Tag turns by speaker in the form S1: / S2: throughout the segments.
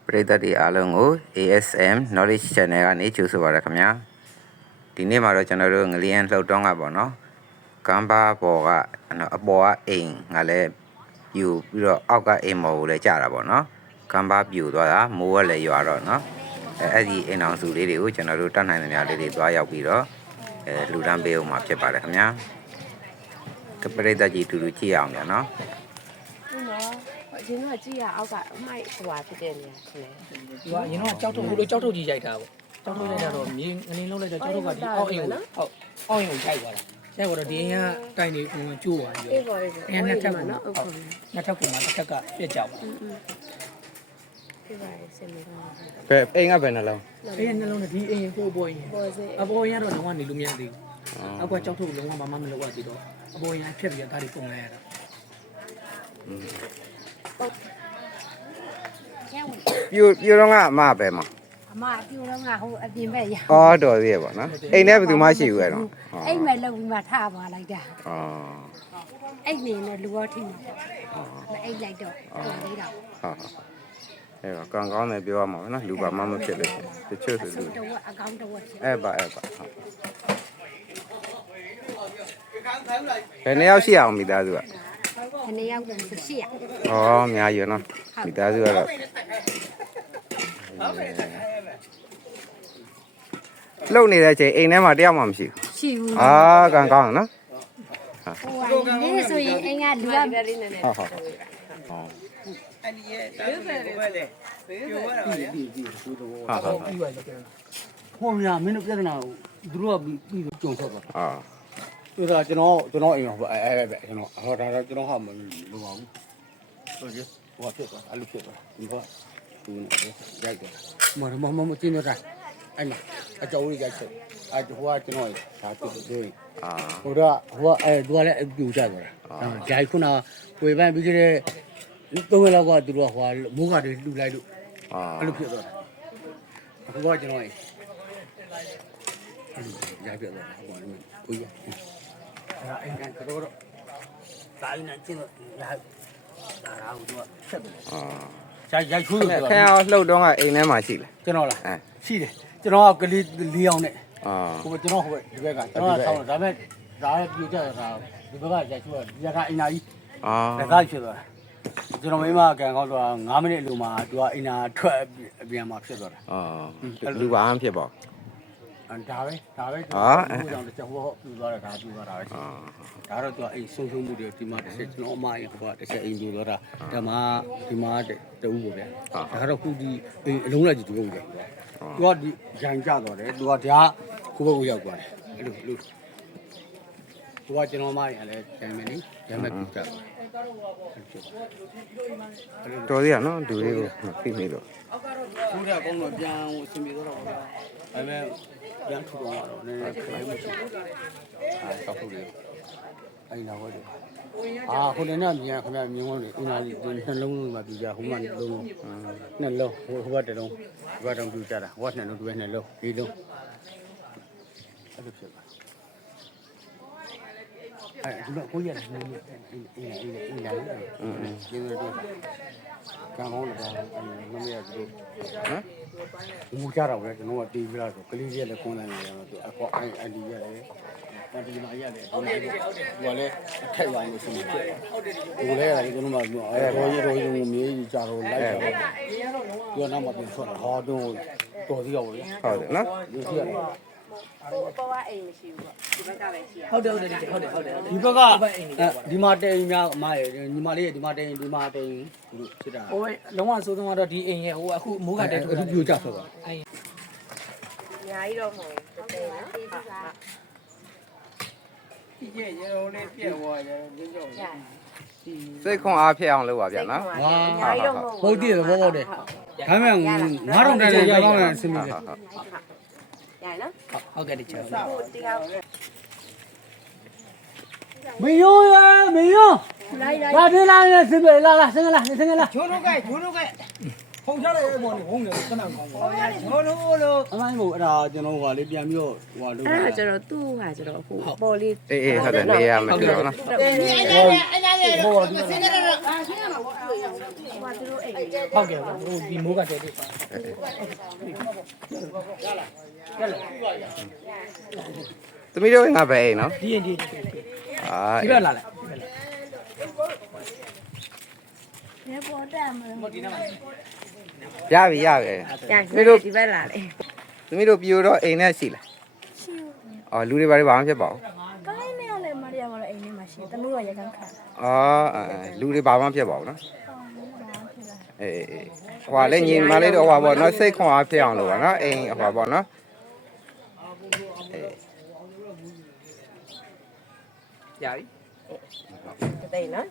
S1: ပရိသတ်တွေအားလုံးကို ASM Knowledge Channel ကနေကြိုဆိုပါရခင်ဗျာဒီနေ့မှာတော့ကျွန်တော်တို့ငလျင်လှုပ်တော့ကပေါ့နော်ကမ်းပါပေါ်ကအပေါ်ကအိမ်ကလည်းပြူပြီးတော့အောက်ကအိမ်မော်ကိုလည်းကြာတာပေါ့နော်ကမ်းပါပြူသွားတာမိုးကလည်းရွာတော့နော်အဲ့ဒီအိမ်အောင်စုလေးတွေကိုကျွန်တော်တို့တတ်နိုင်သမျှလေးတွေသွားရောက်ပြီးတော့လူတန်းပေးအောင်မှာဖြစ်ပါတယ်ခင်ဗျာပရိသတ်ကြီးတူတူကြည့်အောင်ဗျာနော်
S2: အရင်ကကြည့်ရအောက်ကအမိုက်ဟိုပါဖြစ်တဲ့နေရာခင်ဗျာ
S3: ဒီကအရင်ကကြောက်ထုတ်လို့ကြောက်ထုတ်ကြီးရိုက်တာပေါ့ကြောက်ထုတ်ရိုက်တာတော့မြေငလင်းလုံးလိုက်တော့ကြောက်ထုတ်ကဒီအောက်အိမ်ကိုဟုတ်အောက်အိမ်ကိုရိုက်သွားတာရိုက်သွားတော့ဒီအိမ်ကတိုင်နေကျိုးသွားပြီ
S2: အေးပါအေးပါ
S3: အဲ့နှစ်ထပ်ကနော်နှစ်ထပ်ကမှတစ်ထပ်ကပြက်ကြောက်ပါ
S2: အေးပါစင်မေတော့
S1: ဘယ်အိမ်ကဘယ်နှလုံး
S3: အိမ်နှလုံးနဲ့ဒီအိမ်ကိုအပေါ်ရင်အပေါ်ရင်ကတော့လုံးဝနေလို့မရသေးဘူးအောက်ကကြောက်ထုတ်လုံးဝမလုပ်ရသေးတော့အပေါ်ရင်ဖြတ်ပြီးတော့ဒါတွေပုံလိုက်ရတာ
S1: ပြူတော့ကအမပဲမှာ
S4: အမပြူတော့ငါဟိုအပြင်ဘက်ရ
S1: အော်တော်သေးရပေါ့နော်အိမ်ထဲဘယ်သူမှရှိဘူးအဲ့တော့
S4: အိမ်မဲ့လောက်ပြီးမှထားသွားလိုက်တာ
S1: အော်
S4: အိမ်နေနဲ့လူရောထိမှာမအိမ်လိုက်တော့တော်သေးတာ
S1: ဟုတ်အဲ့တော့ကောင်းကောင်းနဲ့ပြောရမှာနော်လူပါမှမဖြစ်လို့တချို့ဆိုလူ
S4: တော့အကောင့်တော့ဖြစ်
S1: အဲ့ပါဟုတ်ဘယ်နှစ်ယောက်ရှိအောင်မိသားစုက
S4: နှစ်ယောက်တော့ရှိရ
S1: อ๋อအများကြီးနော်မိသားစုကတော့လုံနေတဲ့အချိန်အိမ်ထဲမှာတယောက်မှမရှိဘူး
S4: ရှိဘူး
S1: အာကန်ကောင်းနော်
S4: ဟိုဒီဆိုရင်အိမ်ကလူက
S1: ဟုတ်
S2: အဲ့ဒီရဲ့ဒါပဲပဲလေပြောရတာလေ
S3: ဟုတ်ပြီးပါလေဟိုမြာမင်းတို့ပြဿနာကိုသူတို့ကပြီးကြုံထွက်သွား
S1: အာ
S3: သူကကျွန်တော်အိမ်ဟိုအဲ့ပဲကျွန်တော်ဟောဒါတော့ကျွန်တော်ဟာမလိုပါဘူးဟုတ်ကြီးဟိုဖြစ်သွားအဲ့လိုဖြစ်သွားဒီကသူရိုက်တယ်မကျင်းတော့တာအဲ့မှာအကြောင်းကြီးရိုက်ချက်အဲ့ဟိုကကျွန်တော်ဒါဖြစ်တယ်
S1: အာ
S3: ဟိုကသူကလည်းပြူကြသွားတာဂျိုင်ခုနဝေပန်းပြီးကြတဲ့3ရက်လောက်ကသူတို့ကဟိုမိုးကတွေလှူလိုက်လို့အဲ့လိုဖြစ်သွားတာအခုကကျွန်တော်ရိုက်ပြသွားတာဟိုကကိုကြီးအဲ့ကတော့တာရင်ကျင်းတော့ဒါတော့သူကဆက်တယ်ရိုက်ချိုးလို့
S1: ခင်ဗျားလှုပ်တော့ကအိမ်ထဲမှာရှိလား
S3: ကျွန်တော်လားရှိတယ်ကျွန်တော်ကကလေး၄ယောက်နဲ့ဟိုကျွန်တော်ဟိုဒီဘက်ကကျွန်တော်ဆောင်းဒါပေမဲ့ဒါလည်းပြူကြတာဒီဘက်ကရိုက်ချိုးတာဒီကအင်နာကြီးဒါကဖြစ်သွားတာကျွန်တော်မိမကန်ကောင်းတော့9မိနစ်အလိုမှာသူကအင်နာထွက်အပြန်မှာဖြစ်သွားတာ
S1: လူပါအောင်ဖြစ်ပေါ့
S3: ဒါပဲဟိုကြောင့်တစ်ချက်ဟိုပြူသွားတာဒါပြူသွားတာပဲဒါတော့သူကအိမ်ဆုံးရှုံးမှုတွေဒီမှာတစ်ချက်ကျွန်တော်အမအိမ်ဟိုကတစ်ချက်အိမ်ပြူသွားတာဒါမှဒီမှာတူပေါ့ဗျာဒါတော့ခုဒီအိမ်အလုံးလိုက်ကြီးတူပေါ့ဗျာသူကဒီရိုင်ကြသွားတယ်သူကဒါကိုဘက်ကိုရောက်သွားတယ်အဲ့လိုသူကကျွန်တော်အမအိမ်ကလည်းဂျန်မယ်နိဂျန်မဲ့ပြူကြသွား
S1: တော်သေးရနော်ဒူလေးကိုဖိနေတော့
S3: ခုနကကောင်းတော့ပြန်ဟိုအဆင်ပြေတော့ဗျာဒါပေမဲ့ပြန်ထူတော့တော့နည်းနည်းခိုင်းမှုရှိတောက်ဖို့လေအဲ့လာဝဲတယ်ခုနကမြန်ခင်ဗျမြင်းဝန်းလေအင်္ဂါကြီးနှလုံးလုံးမှာပြကြဟိုမှာနှလုံးလုံးနှလုံးဟိုဘက်တလုံးဒီဘက်တောင်ပြကြတာဟိုကနှလုံးဒီဘက်နှလုံးဒီလုံးအဲ့လိုဖြစ်ပါဒီမှာကိုရတယ်နေအင်းလာလေကျင်းတော့ကံကောင်းတယ်မမေ့ရဘူးဟမ်ငူကြတော့လေကျွန်တော်ကတီးပြလာဆိုကလေးရက်လည်းကွန်းနိုင်တယ်တော့အကောအိုင်ဒီရတယ်ဒီမှာရတယ်ဒီမှာဟိုလည်းအထက်ရောင်လို့ဆိုနေဖြစ်ဟိုလည်းရတယ်ကျွန်တော်မှတော်ကြီးမြေကြီးကြတော့လိုက်တော့ပြောနောက်မှပြန်ထွက်တာဟာတော့တော်သေးရောလေ
S1: ဟုတ်တယ်နော်
S3: ဒီကြည့်ရတယ်
S2: ဟိုပေါ်ကအိမ်မရှိဘူးပေါ့ဒီဘက်ကပဲရှိရ
S3: ဟုတ်တယ်ဒီဘက်ကဒီမှာတိန်များအမရဲ့ညီမလေးရဲ့ဒီမှာတိန်လို့ဖြစ်တာဟိုလုံးဝစိုးဆုံးကတော့ဒီအိမ်ရဲ့ဟိုအခုမိုးကတဲအခုပြိုကျဆိုတော့
S2: အများကြီးတော့မဟုတ်ဘူးတဲ့နော်
S3: ဒီကျရေရောလေးပြက်သွားတယ်ဒီကြောင့်
S1: စိတ်ခွန်အားဖြစ်အောင်လုပ်ပါဗျာနော်
S2: အများကြီးတော့မဟုတ်
S3: ဘူးဟုတ်တယ်ဘောတယ်ဒါပေမဲ့9000တန်ရအောင်လည်းအဆင်ပြေတယ်
S2: ရနော်
S3: ဟုတ်ကဲ့တချော
S2: ဟိုတရား
S3: မယိုရမယိုလာပြေးလာနေစပြေးလာဆင်းလာဂျိုးတို့ကဖုန်ချလိုက်ရေမော်နေဖုန်နေကနန်ကောင်းပါဂျိုးလို့အမိုင်းမို့အဲ့ဒါကျွန်တော်ဟိုလေပြန်ပြီးတော့ဟိုလုပ်
S2: အဲ့ဒါကျတော့သူ့ဟာကျတော့ဟိုပေါ်လေး
S1: အေးဟုတ်တယ်နေရမယ်ပြောနော်
S3: ဘောဒီဆင်းရတော့ဆင်းရမှာ
S2: သူတို့အိမ်
S5: ဟုတ်ကဲ့ဟိုဒီမိုးကတဲ့တဲ့ရလာ
S1: သမီးတို့ငါပဲအိမ်နော်
S5: ဒီရင်ဒီ
S1: အာ
S5: ဒီဘက်လာလိုက်
S4: ရေပေါ်တက်မှာ
S5: ဒီနားမှာ
S1: ရပြီရပြီ
S2: ညာတို့ဒီဘက်လာလေ
S1: သမီးတို့ပြိုတော့အိမ်နဲ့ရှိလား
S4: ရှိဘူး
S1: အော်လူတွေဘာတွေဘာမှဖြစ်ပါဘူး
S4: ကိုင်းနဲ့လည်းမရရမလို့အိမ်ထဲမှာရှိတယ်တမီးကရကန်ခံ
S1: အော်လူတွေဘာမှဖြစ်ပါဘူးနော်အေးဟွာလည်းညီမလေးတို့ဟွာပေါ့နော်စိတ်ခွန်အားဖြစ်အောင်လို့ပါနော်အိမ်ဟွာပေါ့နော်ရပြီ
S2: တိတ်နော်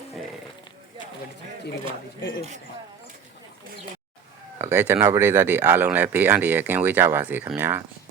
S5: ဒီလိုပါဒီ
S2: အေးအေး
S1: ဟုတ်ကဲ့ကျွန်တော်ပရိသတ်တွေအားလုံးလည်းဘေးအန္တရာယ်ကင်းဝေးကြပါစေခင်ဗျာ